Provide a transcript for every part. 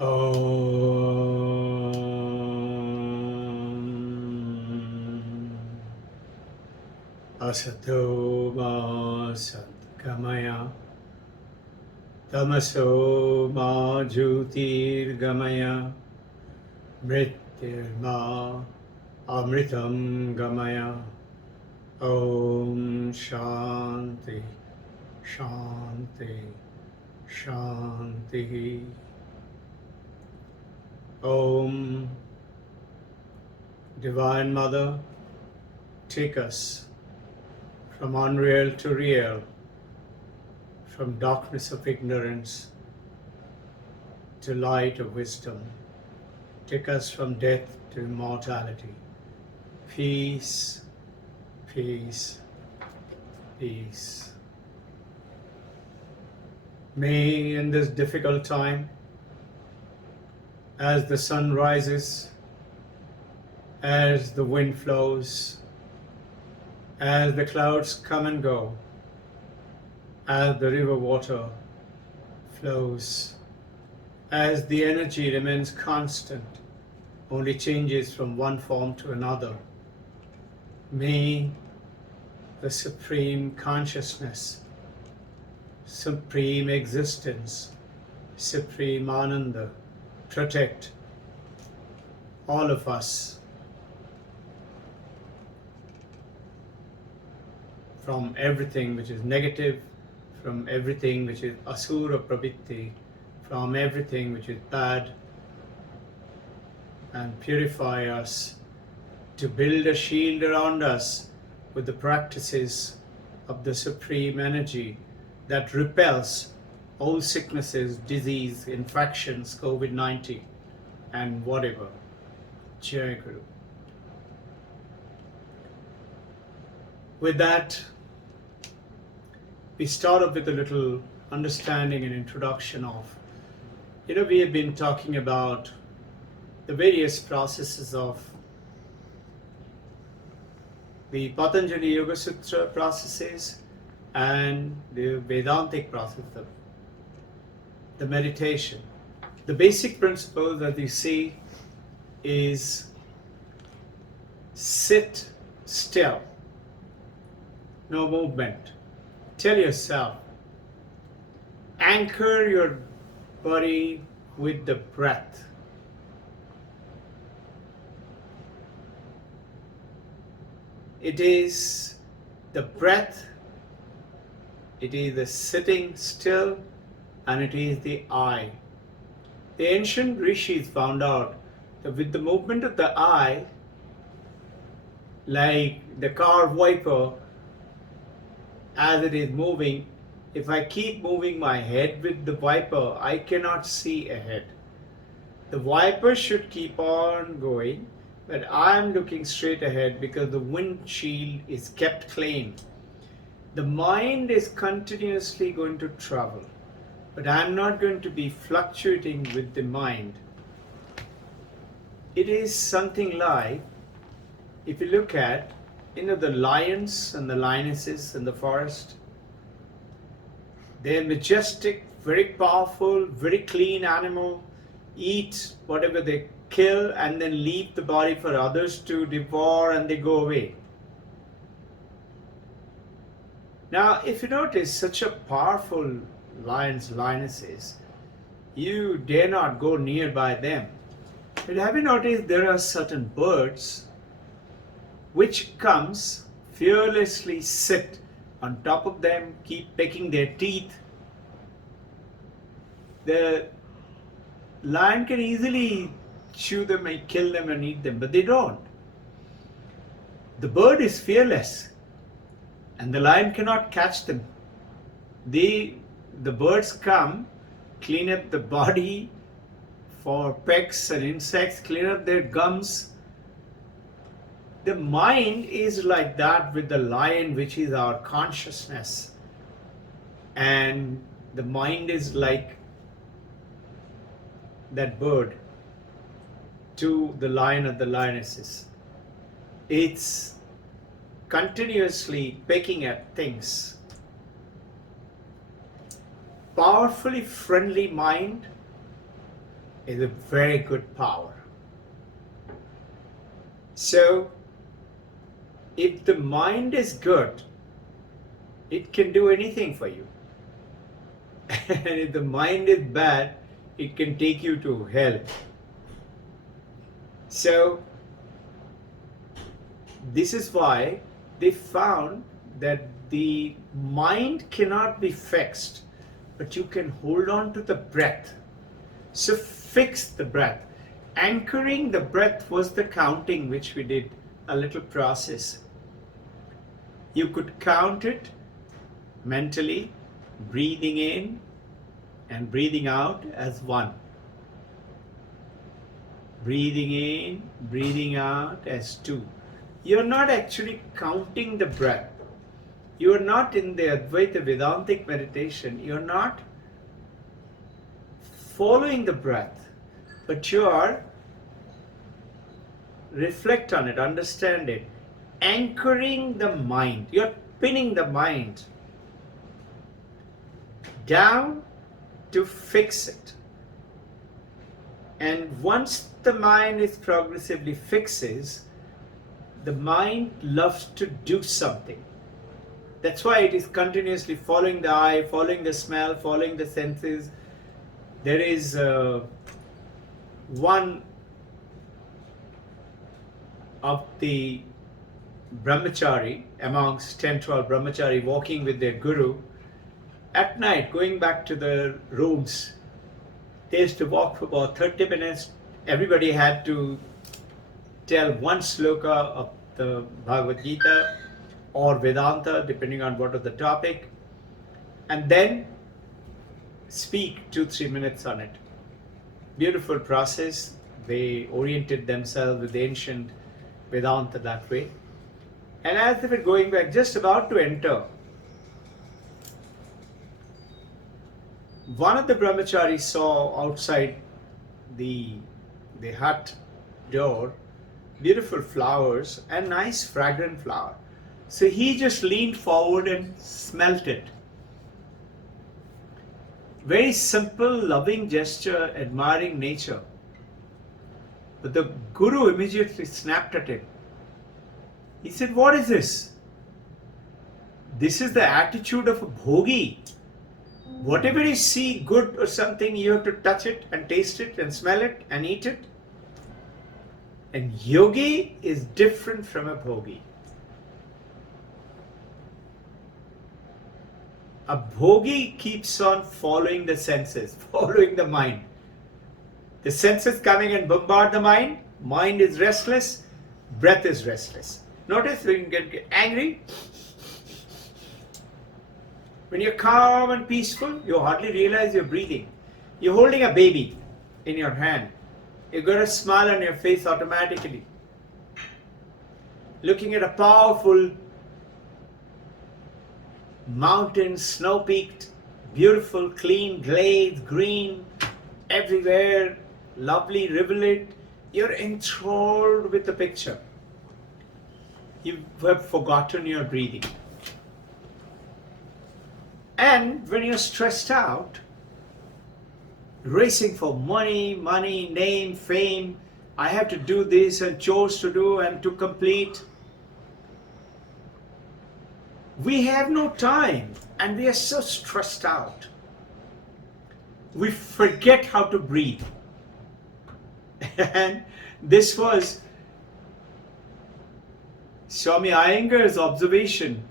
Om Asato Ma Satgamaya Tamaso Ma Jyotirgamaya Mrityurma Amritam Gamaya. Om Shanti Shanti Shanti. Om Divine Mother, take us from unreal to real, from darkness of ignorance to light of wisdom. Take us from death to immortality. Peace, peace, peace. May in this difficult time, as the sun rises, as the wind flows, as the clouds come and go, as the river water flows, as the energy remains constant, only changes from one form to another, may the Supreme Consciousness, Supreme Existence, Supreme Ananda protect all of us from everything which is negative, from everything which is asura pravritti, from everything which is bad, and purify us to build a shield around us with the practices of the Supreme Energy that repels all sicknesses, disease, infections, COVID-19, and whatever. Jai Guru. With that, we start off with a little understanding and introduction of, we have been talking about the various processes of the Patanjali Yoga Sutra processes and the Vedantic process of the meditation. The basic principle that we see is sit still, no movement. Tell yourself, anchor your body with the breath. It is the breath, it is the sitting still, and it is the eye. The ancient rishis found out that with the movement of the eye, like the car wiper, as it is moving, if I keep moving my head with the wiper, I cannot see ahead. The wiper should keep on going, but I am looking straight ahead because the windshield is kept clean. The mind is continuously going to travel, but I am not going to be fluctuating with the mind. It is something like, if you look at, the lions and the lionesses in the forest, they're majestic, very powerful, very clean animal, eat whatever they kill and then leave the body for others to devour, and they go away. Now, if you notice such a powerful lions, lionesses, you dare not go nearby them. But have you noticed there are certain birds which comes fearlessly sit on top of them, keep pecking their teeth. The lion can easily chew them and kill them and eat them, but they don't. The bird is fearless and the lion cannot catch them. The birds come, clean up the body for pecks and insects, clean up their gums. The mind is like that with the lion, which is our consciousness. And the mind is like that bird to the lion or the lionesses. It's continuously pecking at things. Powerfully friendly mind is a very good power. So, if the mind is good, it can do anything for you. And if the mind is bad, it can take you to hell. So, this is why they found that the mind cannot be fixed, but you can hold on to the breath. So fix the breath. Anchoring the breath was the counting which we did, a little process. You could count it mentally, breathing in and breathing out as one. Breathing in, breathing out as two. You're not actually counting the breath. You are not in the Advaita Vedantic meditation. You're not following the breath, but you are reflect on it, understand it, anchoring the mind. You're pinning the mind down to fix it. And once the mind is progressively fixes, the mind loves to do something. That's why it is continuously following the eye, following the smell, following the senses. There is one of the brahmachari, amongst 10-12 brahmachari walking with their guru, at night going back to their rooms. They used to walk for about 30 minutes. Everybody had to tell one sloka of the Bhagavad Gita or Vedanta, depending on what was the topic, and then speak 2-3 minutes on it. Beautiful process. They oriented themselves with the ancient Vedanta that way. And as they were going back, just about to enter, one of the brahmacharis saw outside the hut door beautiful flowers and nice fragrant flower. So he just leaned forward and smelt it. Very simple, loving gesture, admiring nature. But the guru immediately snapped at him. He said, "What is this? This is the attitude of a bhogi. Whatever you see good or something, you have to touch it and taste it and smell it and eat it. And yogi is different from a bhogi. A bhogi keeps on following the senses, following the mind. The senses coming and bombard the mind is restless, breath is restless. Notice when you get angry, when you're calm and peaceful, you hardly realize you're breathing. You're holding a baby in your hand. You've got a smile on your face automatically. Looking at a powerful mountain, snow-peaked, beautiful, clean glades, green, everywhere, lovely rivulet. You're enthralled with the picture. You have forgotten your breathing. And when you're stressed out, racing for money, name, fame, I have to do this and chores to do and to complete. We have no time and we are so stressed out. We forget how to breathe. And this was Swami Iyengar's observation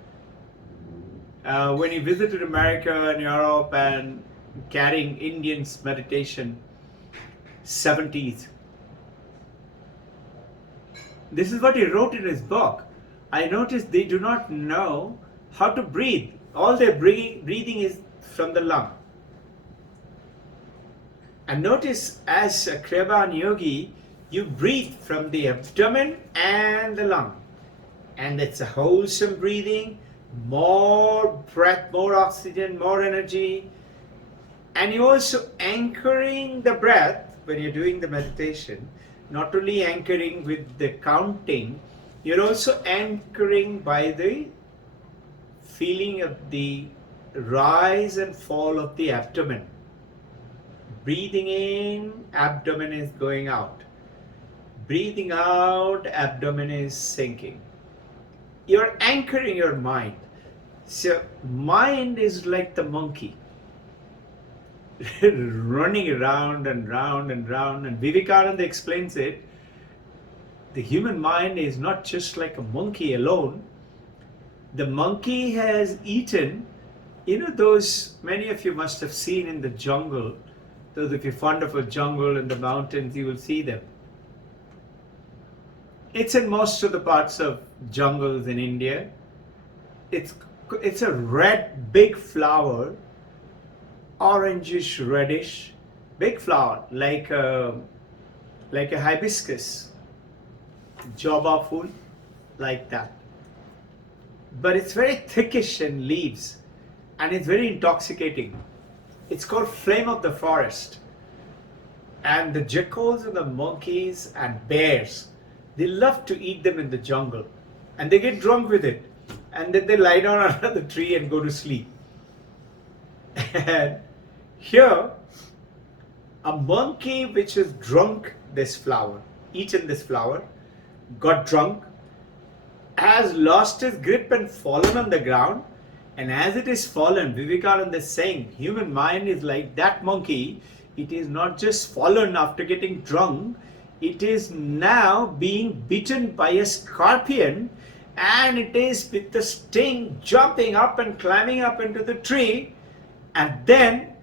when he visited America and Europe and carrying Indians meditation 70s. This is what he wrote in his book. I noticed they do not know how to breathe. All their breathing is from the lung. And notice as a Kriyan yogi, you breathe from the abdomen and the lung. And it's a wholesome breathing, more breath, more oxygen, more energy. And you're also anchoring the breath when you're doing the meditation, not only anchoring with the counting, you're also anchoring by the feeling of the rise and fall of the abdomen. Breathing in, abdomen is going out. Breathing out, abdomen is sinking. You're anchoring your mind. So mind is like the monkey running around and round and round. And Vivekananda explains it. The human mind is not just like a monkey alone. The monkey has eaten, those many of you must have seen in the jungle. Those if you're fond of a jungle in the mountains, you will see them. It's in most of the parts of jungles in India. It's a red, big flower, orangish, reddish, big flower, like a hibiscus, java fool, like that. But it's very thickish in leaves, and it's very intoxicating. It's called flame of the forest. And the jackals and the monkeys and bears, they love to eat them in the jungle. And they get drunk with it. And then they lie down under the tree and go to sleep. And here, a monkey which has drunk this flower, eaten this flower, got drunk, has lost his grip and fallen on the ground. And as it is fallen, Vivekananda is saying, human mind is like that monkey. It is not just fallen after getting drunk. It is now being bitten by a scorpion, and it is with the sting jumping up and climbing up into the tree. And then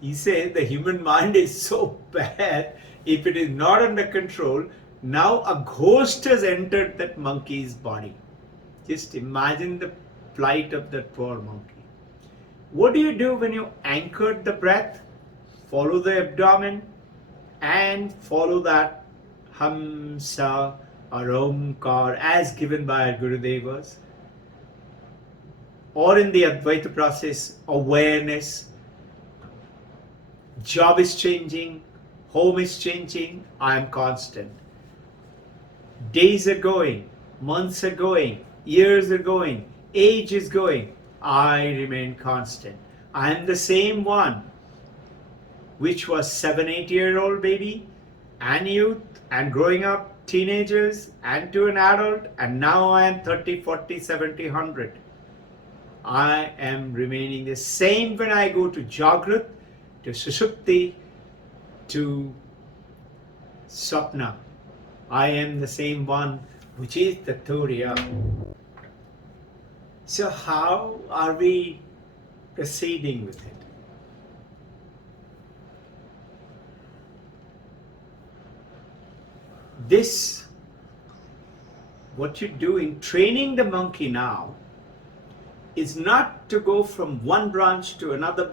he says the human mind is so bad, if it is not under control, now a ghost has entered that monkey's body. Just imagine the plight of that poor monkey. What do you do when you anchored the breath? Follow the abdomen and follow that hamsa or omkar as given by our Gurudevas. Or in the Advaita process, awareness. Job is changing, home is changing, I am constant. Days are going, months are going, years are going, age is going, I remain constant. I am the same one which was 7-8-year-old baby and youth and growing up teenagers and to an adult, and now I am 30, 40, 70, 100. I am remaining the same when I go to Jagrat, to Sushupti, to Sapna. I am the same one, which is the Turiya. So how are we proceeding with it? This, what you do in training the monkey now, is not to go from one branch to another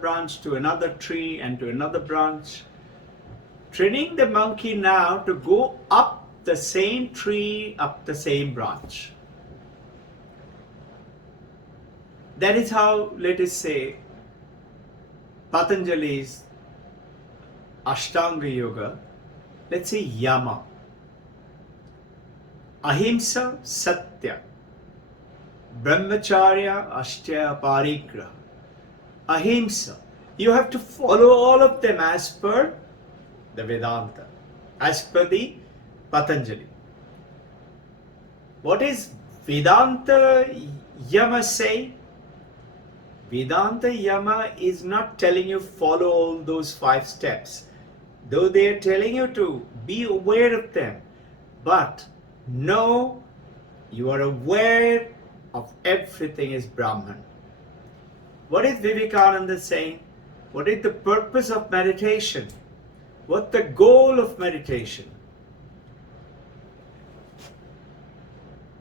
tree and to another branch. Training the monkey now to go up the same tree, up the same branch. That is how, let us say, Patanjali's Ashtanga Yoga, let's say Yama. Ahimsa Satya, Brahmacharya Ashtya Parigraha. Ahimsa. You have to follow all of them as per the Vedanta, as per the Patanjali. What is Vedanta Yama say? Vedanta Yama is not telling you follow all those 5 steps, though they are telling you to be aware of them. But no, you are aware of everything is Brahman. What is Vivekananda saying? What is the purpose of meditation? What the goal of meditation?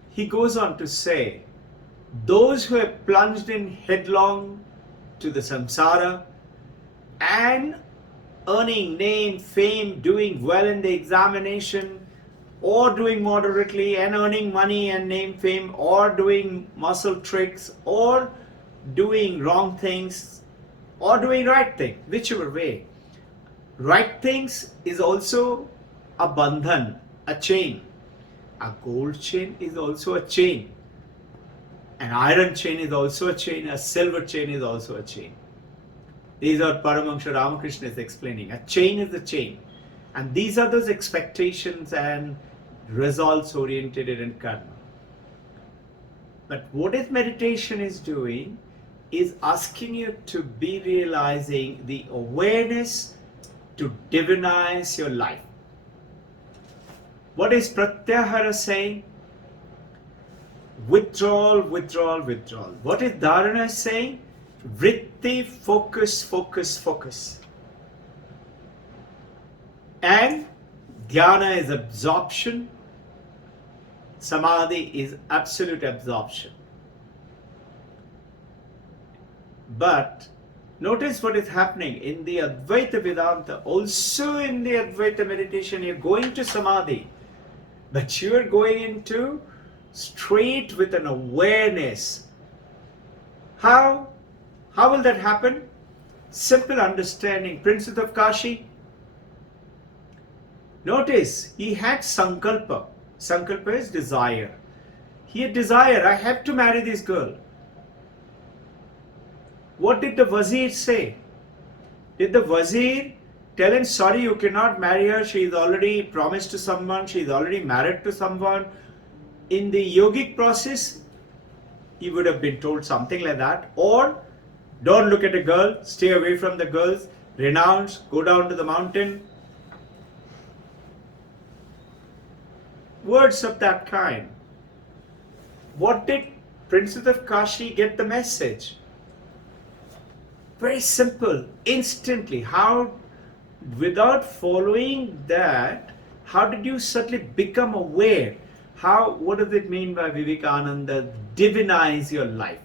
He goes on to say, those who have plunged in headlong to the samsara and earning name, fame, doing well in the examination, or doing moderately and earning money and name, fame, or doing muscle tricks, or doing wrong things, or doing right thing, whichever way. Right things is also a bandhan, a chain. A gold chain is also a chain. An iron chain is also a chain. A silver chain is also a chain. These are Paramahansa Ramakrishna is explaining. A chain is a chain. And these are those expectations and results oriented in karma. But what is meditation is doing is asking you to be realizing the awareness to divinize your life. What is Pratyahara saying? Withdrawal, withdrawal, withdrawal. What is Dharana saying? Vritti, focus, focus, focus. And Dhyana is absorption. Samadhi is absolute absorption. But notice what is happening in the Advaita Vedanta. Also in the Advaita meditation, you're going to Samadhi. But you're going into straight with an awareness. How will that happen? Simple understanding. Princess of Kashi. Notice, he had sankalpa. Sankalpa is desire. He had desire, I have to marry this girl. What did the Wazir say? Did the Wazir tell him, sorry, you cannot marry her, she is already promised to someone, she is already married to someone? In the yogic process, he would have been told something like that. Or, don't look at a girl, stay away from the girls, renounce, go down to the mountain. Words of that kind. What did Princess of Kashi get the message? Very simple, instantly. How, without following that, how did you suddenly become aware? What does it mean by Vivekananda? Divinize your life.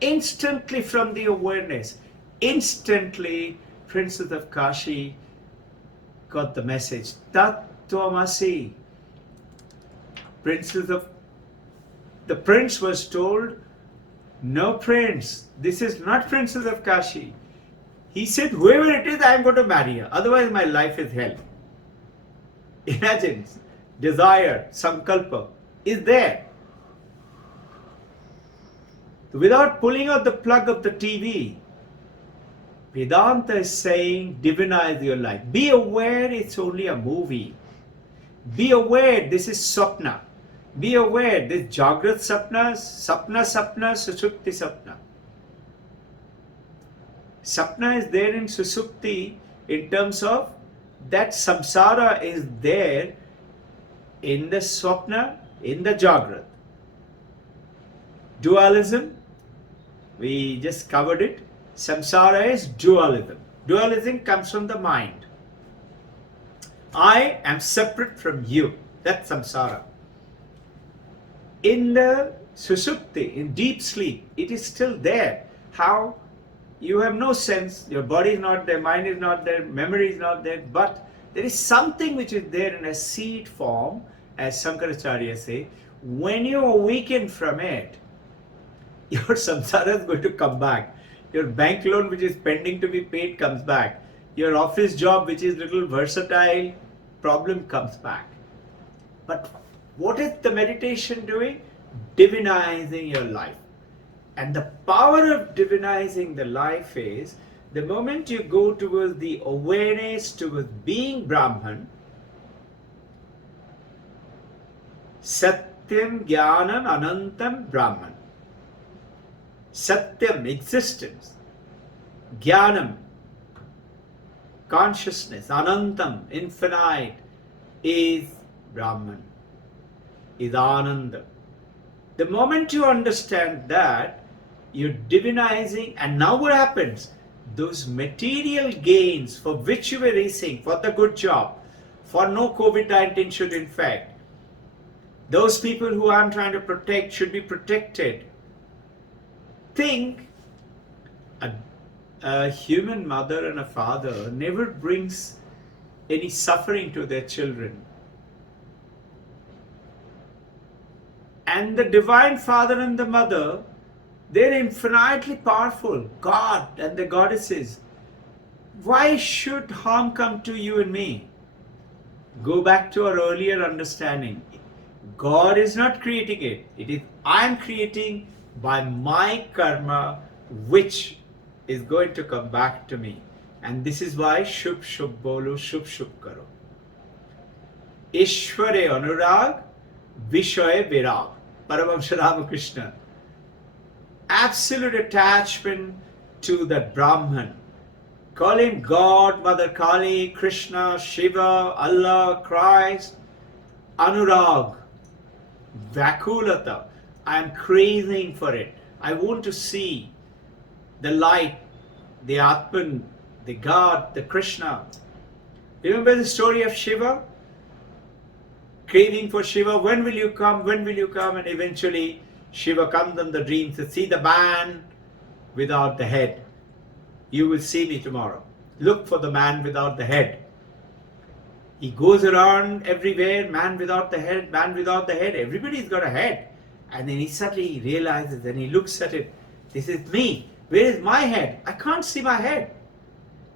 Instantly from the awareness, instantly Princess of Kashi got the message. Tat Tvamasi. The prince was told, no prince, this is not Princess of Kashi. He said, whoever it is, I am going to marry her. Otherwise my life is hell. Imagine, desire, sankalpa is there. Without pulling out the plug of the TV, Vedanta is saying, divinize your life. Be aware it's only a movie. Be aware this is Swapna. Be aware this Jagrat Sapna, Sapna Sapna, Susupti Sapna. Sapna is there in Susupti in terms of that samsara is there in the Swapna, in the Jagrat. Dualism, we just covered it. Samsara is dualism. Dualism comes from the mind. I am separate from you. That's samsara. In the Susupti, in deep sleep, it is still there. How? You have no sense, your body is not there, mind is not there, memory is not there, but there is something which is there in a seed form, as Shankaracharya say. When you awaken from it, your samsara is going to come back. Your bank loan which is pending to be paid comes back. Your office job which is little versatile, problem comes back. But what is the meditation doing? Divinizing your life. And the power of divinizing the life is, the moment you go towards the awareness, towards being Brahman, Satyam, Jnanam, Anantam, Brahman. Satyam, existence. Jnanam, consciousness. Anantam, infinite, is Brahman, is Ananda. The moment you understand that, you're divinizing, and now what happens? Those material gains for which you were racing, for the good job, for no COVID-19 should infect, those people who I'm trying to protect should be protected. Think, a human mother and a father never brings any suffering to their children. And the Divine Father and the Mother, they're infinitely powerful, God and the goddesses. Why should harm come to you and me? Go back to our earlier understanding. God is not creating it. It is I am creating by my karma, which is going to come back to me. And this is why Shubh Shubh Bolu, Shubh Shubh Karo. Ishware Anurag, Vishaye Virag. Paramahamsa Ramakrishna. Absolute attachment to that Brahman. Call him God, Mother Kali, Krishna, Shiva, Allah, Christ. Anurag. Vakulata. I am craving for it. I want to see the light, the Atman, the God, the Krishna. Remember the story of Shiva? Craving for Shiva, when will you come, when will you come? And eventually Shiva comes in the dream to see the man without the head. You will see me tomorrow. Look for the man without the head. He goes around everywhere, man without the head, man without the head. Everybody's got a head. And then he suddenly realizes and he looks at it. This is me. Where is my head? I can't see my head.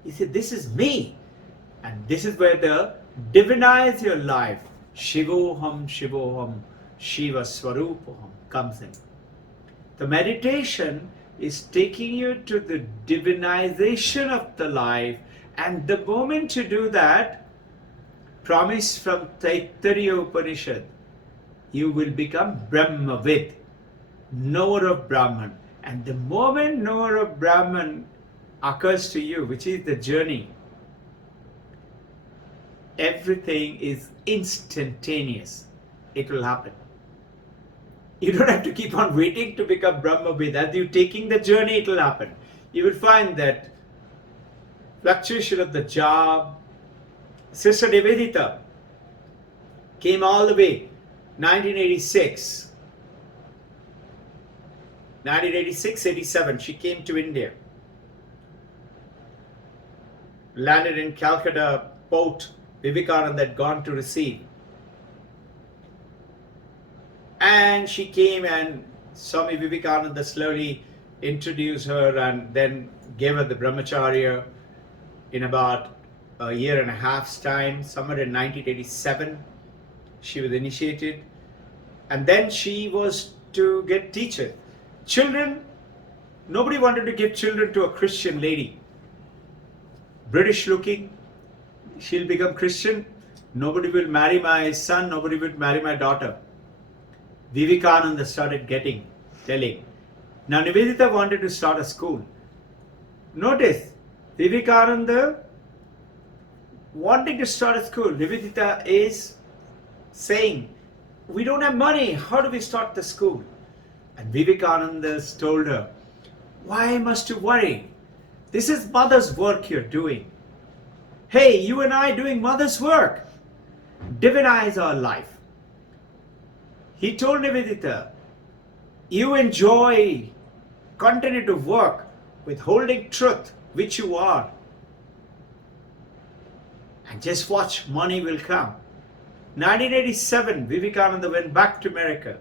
He said, this is me. And this is where the divinize your life, Shivoham, Shivoham, Shiva Swarupaham comes in. The meditation is taking you to the divinization of the life, and the moment you do that, promise from Taittiriya Upanishad, you will become Brahmavid, knower of Brahman. And the moment knower of Brahman occurs to you, which is the journey, everything is instantaneous. It will happen. You don't have to keep on waiting to become Brahmavid. As you're taking the journey, it will happen. You will find that fluctuation of the job. Sister Nivedita came all the way, 1986. 1986-87, she came to India. Landed in Calcutta port. Vivekananda had gone to receive. And she came and Swami Vivekananda slowly introduced her and then gave her the brahmacharya in about a year and a half's time. Somewhere in 1987, she was initiated. And then she was to get teacher. Children, nobody wanted to give children to a Christian lady. British looking, she'll become Christian. Nobody will marry my son, nobody will marry my daughter. Vivekananda started telling. Now Nivedita wanted to start a school. Notice, Vivekananda wanting to start a school. Nivedita is saying, we don't have money, how do we start the school? And Vivekananda told her, why must you worry? This is mother's work you're doing. Hey, you and I doing mother's work. Divinize our life. He told Nivedita, you enjoy, continue to work with holding truth, which you are. And just watch, money will come. 1987, Vivekananda went back to America.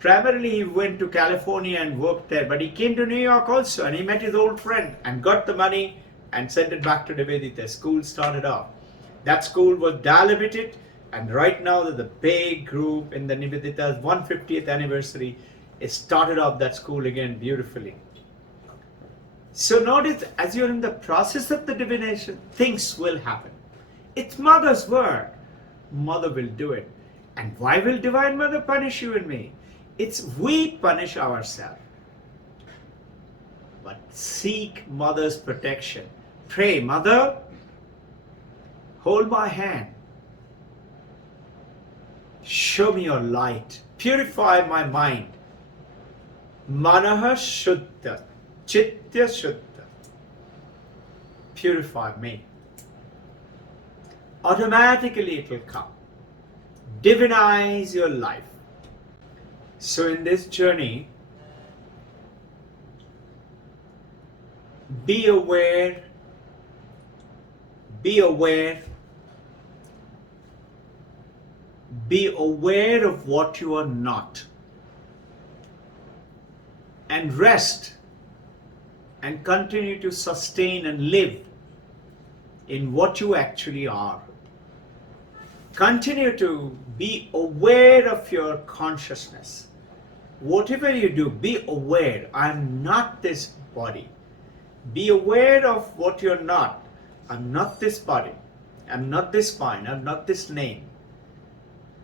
Primarily he went to California and worked there, but he came to New York also and he met his old friend and got the money and sent it back to Nivedita. School started off. That school was diluted, and right now there's a big group in the Nivedita's 150th anniversary. It started off that school again beautifully. So notice, as you're in the process of the divination, things will happen. It's mother's work. Mother will do it. And why will Divine Mother punish you and me? It's we punish ourselves. But seek Mother's protection. Pray, Mother, hold my hand. Show me your light. Purify my mind. Manaha Shuddha. Chittya Shuddha. Purify me. Automatically it will come. Divinize your life. So in this journey, be aware, be aware of what you are not, and rest and continue to sustain and live in what you actually are. Continue to be aware of your consciousness. Whatever you do, be aware. I'm not this body. Be aware of what you're not. I'm not this body. I'm not this mind. I'm not this name.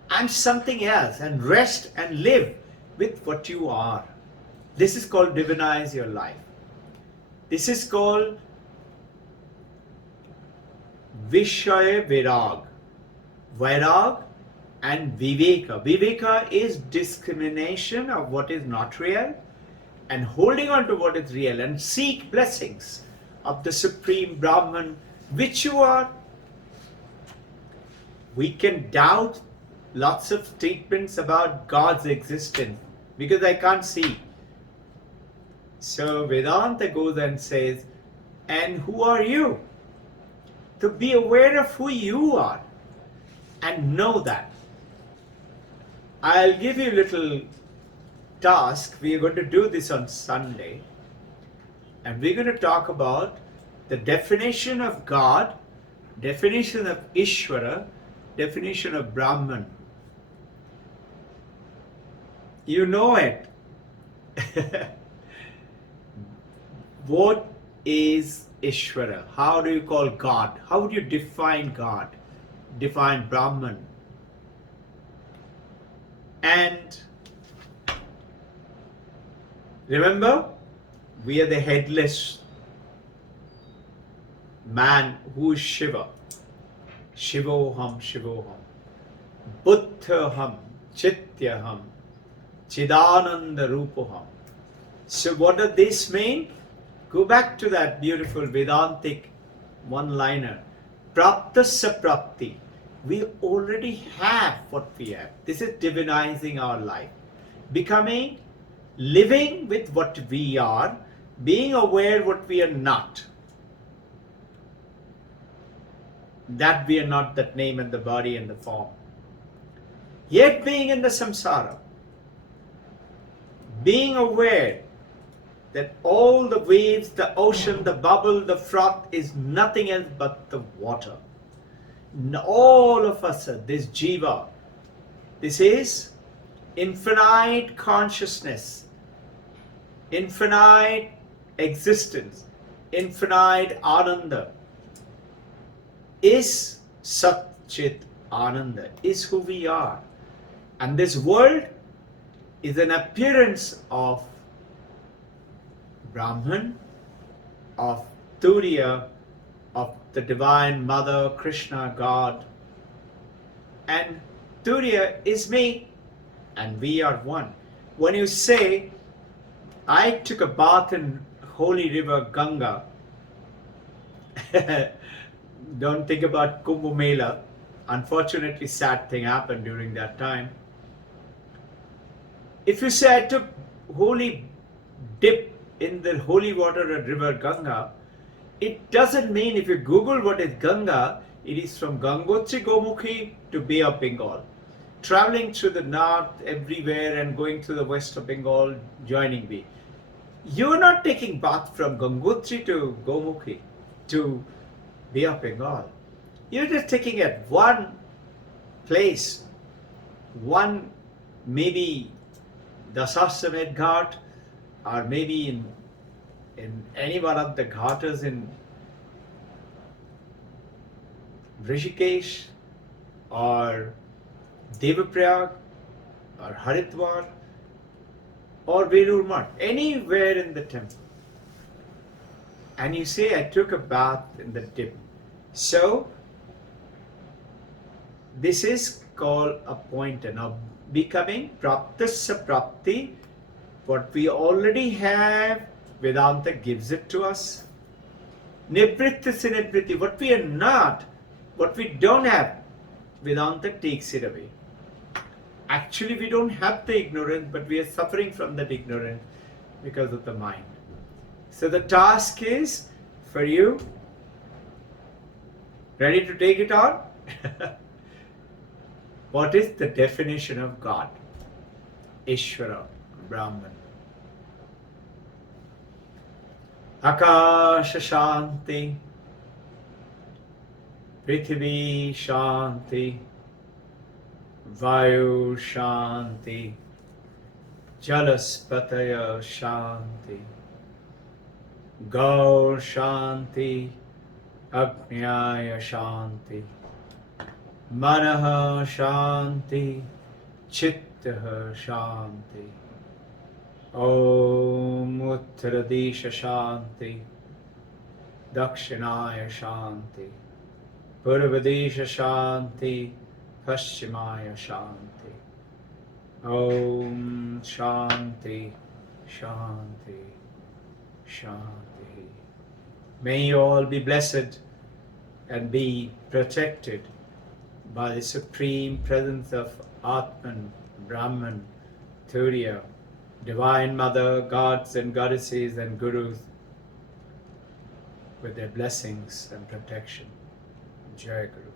I'm something else, and rest and live with what you are. This is called divinize your life. This is called Vishaya Virag. Vairag and Viveka. Viveka is discrimination of what is not real and holding on to what is real, and seek blessings of the Supreme Brahman, which you are. We can doubt lots of statements about God's existence because I can't see. So Vedanta goes and says, and who are you? To be aware of who you are and know that. I'll give you a little task. We are going to do this on Sunday, and we're going to talk about the definition of God, definition of Ishvara, definition of Brahman. You know it. What is Ishvara? How do you call God? How would you define God? Define Brahman? And remember, we are the headless man who is Shiva. Shivoham, Shivoham. Buddhaham, Chityaham, Chidananda Rupoham. So what does this mean? Go back to that beautiful Vedantic one-liner. Prapta saprapti. We already have what we have. This is divinizing our life. Becoming, living with what we are, being aware what we are not. That we are not that name and the body and the form. Yet being in the samsara. Being aware that all the waves, the ocean, the bubble, the froth is nothing else but the water. All of us are this jiva. This is infinite consciousness, infinite existence, infinite ananda. Is Sat Chit Ananda, is who we are. And this world is an appearance of Brahman, of Turiya, of the Divine Mother, Krishna, God. And Turiya is me, and we are one. When you say, I took a bath in holy river Ganga, don't think about Kumbh Mela. Unfortunately, sad thing happened during that time. If you say, I took holy dip in the holy water at river Ganga, it doesn't mean, if you Google what is Ganga, it is from Gangotri Gomukhi to Bay of Bengal. Traveling through the north everywhere and going to the west of Bengal, joining me. You're not taking bath from Gangotri to Gomukhi to Bay of Bengal. You're just taking at one place, one, maybe the Dasasamed Ghat, or maybe in any one of the ghatas in Rishikesh or Devaprayag or Haridwar or Velur Math, anywhere in the temple. And you say, I took a bath in the dip. So, this is called a pointer. Now, becoming praptasya prapti, what we already have, Vedanta gives it to us. Nivrittasya nivritti, what we are not, what we don't have, Vedanta takes it away. Actually, we don't have the ignorance, but we are suffering from that ignorance because of the mind. So the task is for you, ready to take it on? What is the definition of God? Ishvara, Brahman. Akasha Shanti, Prithvi Shanti, Vayu Shanti, Jalaspataya Shanti, Gaur Shanti, Agnyaya Shanti, Manaha Shanti, Chittaha Shanti. Om Uttaradisha Shanti, Dakshinaya Shanti, Purvadesha Shanti, Paschimaya Shanti. Om Shanti, Shanti, Shanti. May you all be blessed and be protected by the supreme presence of Atman, Brahman, Turiya, Divine Mother, gods and goddesses and gurus with their blessings and protection. Jai Guru.